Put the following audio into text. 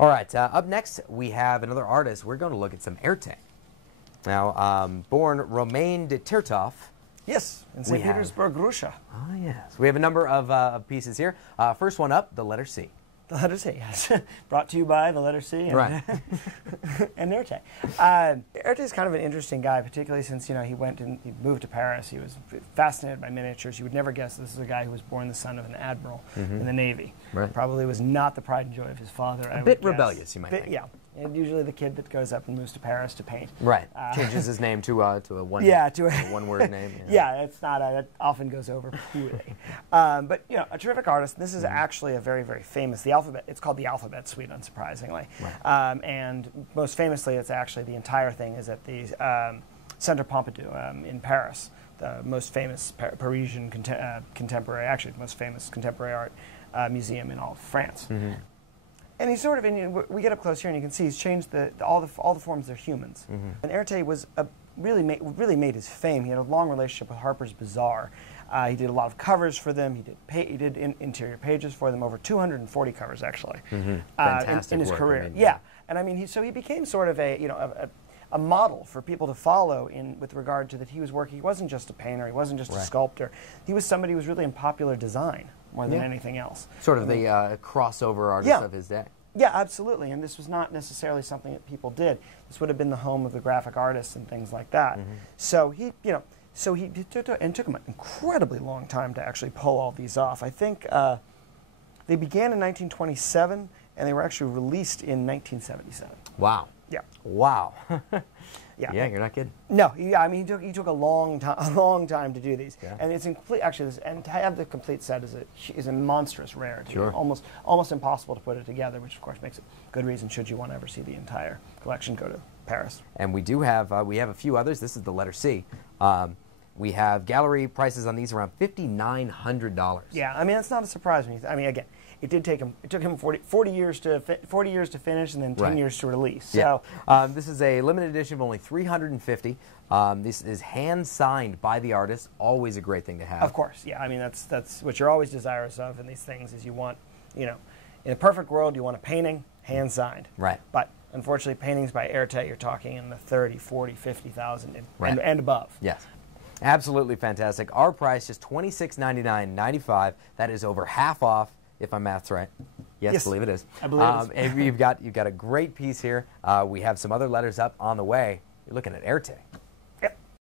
All right, up next we have another artist. We're going to look at some Erte. Now, born Romain de Tirtoff. Yes, in St. Petersburg, Russia. Oh, yes. We have a number of pieces here. First one up, the letter C. The letter C, yes. Brought to you by the letter C and, right. and Erte. Erte is kind of an interesting guy, particularly since he he moved to Paris. He was fascinated by miniatures. You would never guess this is a guy who was born the son of an admiral in the Navy. Right. Probably was not the pride and joy of his father. A bit rebellious, you might think. Yeah. And usually the kid that goes up and moves to Paris to paint. Right. Changes his name to a one. Yeah, to a one-word name. Yeah, it's not. That often goes over poorly. But a terrific artist. This is actually a very, very famous. The alphabet. It's called the Alphabet Suite, unsurprisingly. Right. And most famously, it's actually the entire thing is at the Centre Pompidou in Paris, the most famous Parisian contemporary, actually most famous contemporary art museum in all of France. And he's sort of, we get up close here and you can see he's changed all the forms they're humans. And Erte was really made his fame. He had a long relationship with Harper's Bazaar. He did a lot of covers for them. He did interior pages for them, over 240 covers actually in his career. I mean, yeah, and I mean, so he became sort of a model for people to follow with regard to that he was working. He wasn't just a painter. He wasn't just a sculptor. He was somebody who was really in popular design more than anything else. Sort of the crossover artist of his day. Yeah, absolutely. And this was not necessarily something that people did. This would have been the home of the graphic artists and things like that. So he, took him an incredibly long time to actually pull all these off. I think they began in 1927 and they were actually released in 1977. Wow. Yeah. Wow. Yeah, you're not kidding. No, I mean he took a long time to do these, and it's complete. Actually, and to have the complete set is a monstrous rarity. Sure. Almost impossible to put it together, which of course makes it a good reason should you want to ever see the entire collection go to Paris. And we do have a few others. This is the letter C. We have gallery prices on these around $5,900. Yeah, I mean that's not a surprise. I mean again. It took him 40 years to finish and then 10 years to release. So this is a limited edition of only 350. This is hand signed by the artist. Always a great thing to have. Of course, yeah. I mean that's what you're always desirous of in these things is you want, in a perfect world you want a painting hand signed. Right. But unfortunately paintings by Erte you're talking in the 30, 40, 50,000 and above. Yes. Absolutely fantastic. Our price is $26.99.95. That is over half off. If my math's right. Yes, I believe it is. I believe it is. And you've got a great piece here. We have some other letters up on the way. You're looking at Erte.